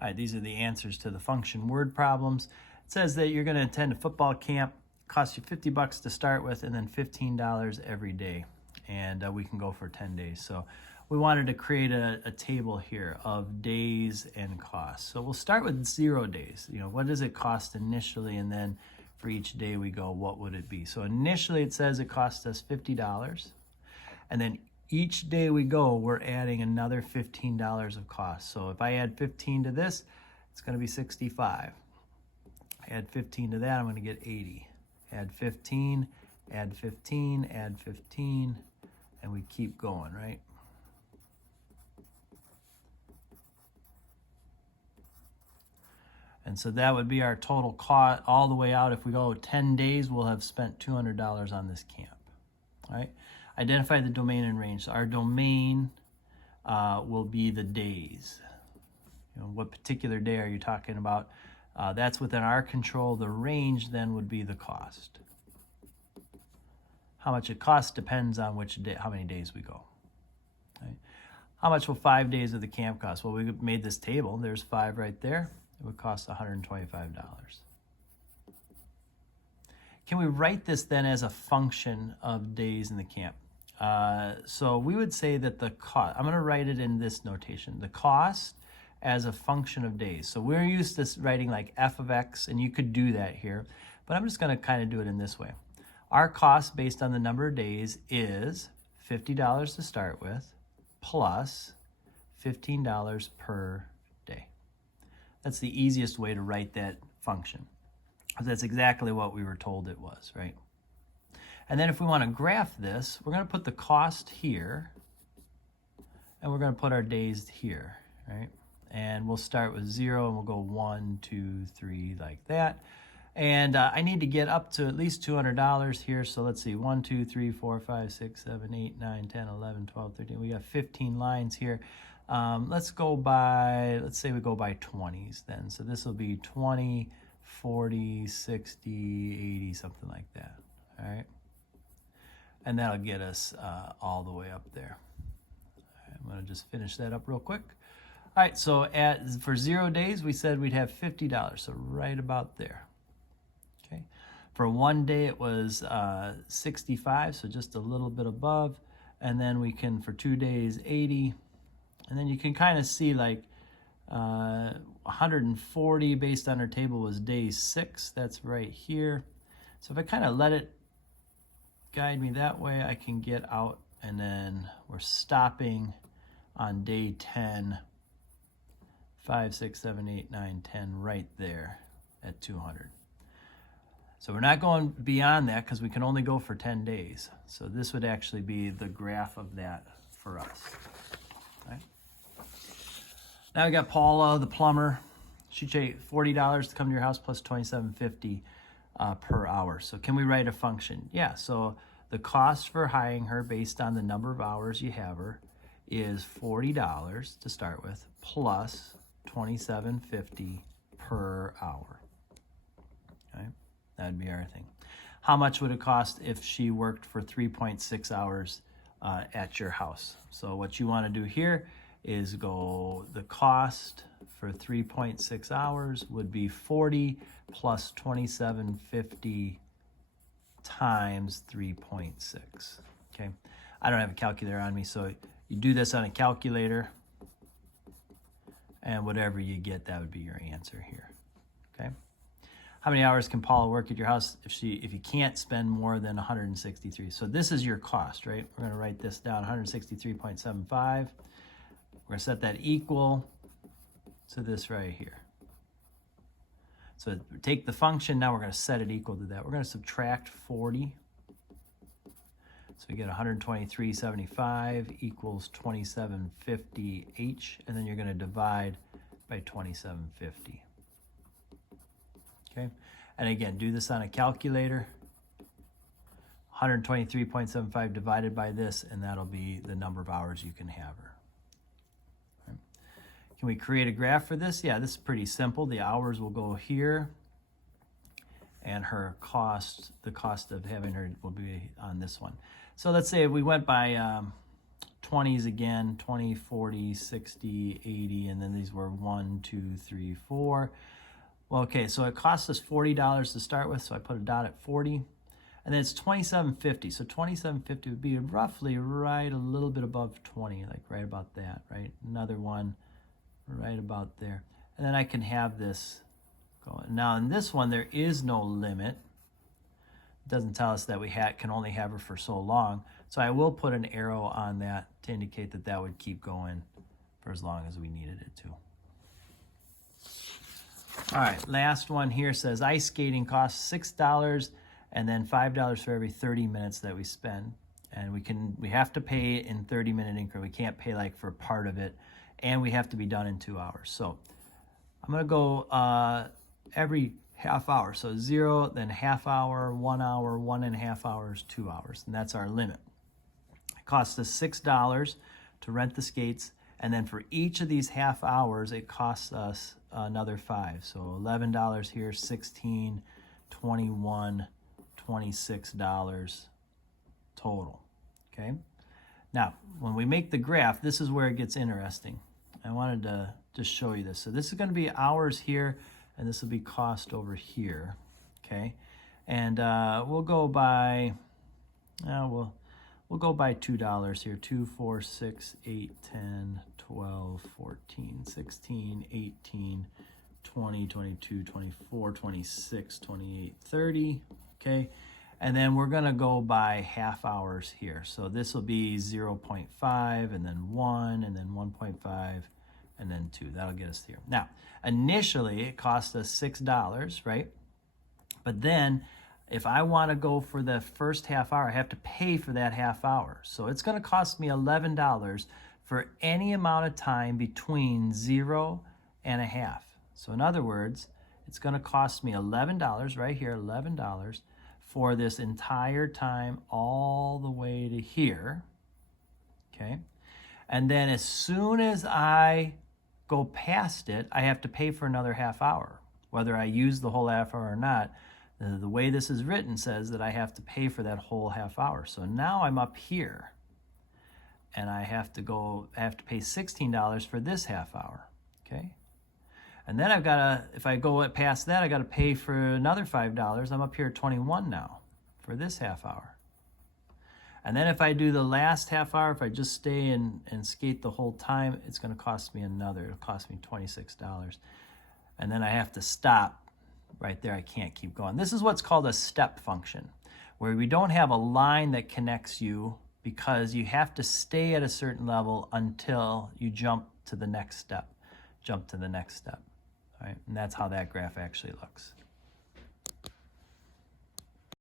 All right, these are the answers to the function word problems. It says that you're going to attend a football camp, costs you $50 to start with, and then $15 every day. And we can go for 10 days. So we wanted to create a table here of days and costs. So we'll start with 0 days. You know, what does it cost initially? And then for each day we go, what would it be? So initially it says it cost us $50. And then each day we go, we're adding another $15 of cost. So if I add 15 to this, it's going to be 65. Add 15 to that, I'm going to get 80. Add 15, add 15, add 15, and we keep going, right? And so that would be our total cost all the way out. If we go 10 days, we'll have spent $200 on this camp, all right? Identify the domain and range. So our domain will be the days. You know, what particular day are you talking about? That's within our control. The range then would be the cost. How much it costs depends on which day, how many days we go. Okay. How much will 5 days of the camp cost? Well, we made this table. There's 5 right there. It would cost $125. Can we write this then as a function of days in the camp? So we would say that the cost, I'm going to write it in this notation, the cost as a function of days. So we're used to writing like f of x, and you could do that here, but I'm just going to kind of do it in this way. Our cost based on the number of days is $50 to start with, plus $15 per day. That's the easiest way to write that function. That's exactly what we were told it was, right? And then if we want to graph this, we're going to put the cost here, and we're going to put our days here, right? And we'll start with 0, and we'll go 1, 2, 3, like that. And I need to get up to at least $200 here. So let's see, 1, 2, 3, 4, 5, 6, 7, 8, 9, 10, 11, 12, 13. We got 15 lines here. Let's say we go by 20s then. So this will be 20, 40, 60, 80, something like that, all right? And that'll get us all the way up there. I'm going to just finish that up real quick. All right, so for 0 days, we said we'd have $50, so right about there. Okay. For 1 day, it was 65, so just a little bit above. And then we can, for 2 days, 80. And then you can kind of see like 140 based on our table was day 6. That's right here. So if I kind of let it guide me that way, I can get out, and then we're stopping on day 10, 5, 6, 7, 8, 9, 10, right there at 200. So we're not going beyond that because we can only go for 10 days. So this would actually be the graph of that for us. Right? Now we got Paula, the plumber. She paid $40 to come to your house plus $27.50 per hour. So can we write a function? Yeah, so the cost for hiring her based on the number of hours you have her is $40 to start with plus $27.50 per hour. Okay, that'd be our thing. How much would it cost if she worked for 3.6 hours at your house? So what you want to do here is go, the cost for 3.6 hours would be 40 plus $27.50 times 3.6. Okay, I don't have a calculator on me, so you do this on a calculator, and whatever you get, that would be your answer here. Okay. How many hours can Paula work at your house if you can't spend more than 163? So this is your cost, right? We're going to write this down, 163.75. We're going to set that equal to this right here. So take the function, now we're going to set it equal to that. We're going to subtract 40. So we get 123.75 equals 27.50 and then you're going to divide by 27.50. Okay, and again, do this on a calculator. 123.75 divided by this, and that'll be the number of hours you can have her. Okay. Can we create a graph for this? Yeah, this is pretty simple. The hours will go here, and her cost, the cost of having her will be on this one. So let's say we went by 20s again, 20, 40, 60, 80, and then these were 1, 2, 3, 4. Well, okay, so it cost us $40 to start with, so I put a dot at 40. And then it's $27.50. So $27.50 would be roughly right a little bit above 20, like right about that, right? Another one right about there. And then I can have this going. Now in this one, there is no limit. It doesn't tell us that we can only have her for so long. So I will put an arrow on that to indicate that that would keep going for as long as we needed it to. All right, last one here says ice skating costs $6 and then $5 for every 30 minutes that we spend. And we have to pay in 30-minute increment. We can't pay like for part of it, and we have to be done in 2 hours. So I'm gonna go every half hour. So 0, then half hour, 1 hour, 1.5 hours, 2 hours, and that's our limit. It costs us $6 to rent the skates, and then for each of these half hours, it costs us another $5. So $11 here, 16, 21, $26 total, okay? Now, when we make the graph, this is where it gets interesting. I wanted to just show you this. So this is gonna be hours here, and this will be cost over here, okay? And we'll go by, we'll go by $2 here. 2, 4, 6, 8, 10, 12, 14, 16, 18, 20, 22, 24, 26, 28, 30, okay? And then we're gonna go by half hours here. So this will be 0.5, and then 1, and then 1.5, and then 2. That'll get us here. Now, initially it cost us $6, right? But then if I wanna go for the first half hour, I have to pay for that half hour. So it's gonna cost me $11 for any amount of time between 0 and a half. So in other words, it's gonna cost me $11 right here, $11 for this entire time all the way to here, okay? And then as soon as I go past it, I have to pay for another half hour. Whether I use the whole half hour or not, the way this is written says that I have to pay for that whole half hour. So now I'm up here, and I have to pay $16 for this half hour, okay? And then if I go past that, I gotta pay for another $5. I'm up here at 21 now for this half hour. And then if I do the last half hour, if I just stay and skate the whole time, it's gonna cost me it'll cost me $26. And then I have to stop right there. I can't keep going. This is what's called a step function, where we don't have a line that connects you because you have to stay at a certain level until you jump to the next step, All right? And that's how that graph actually looks.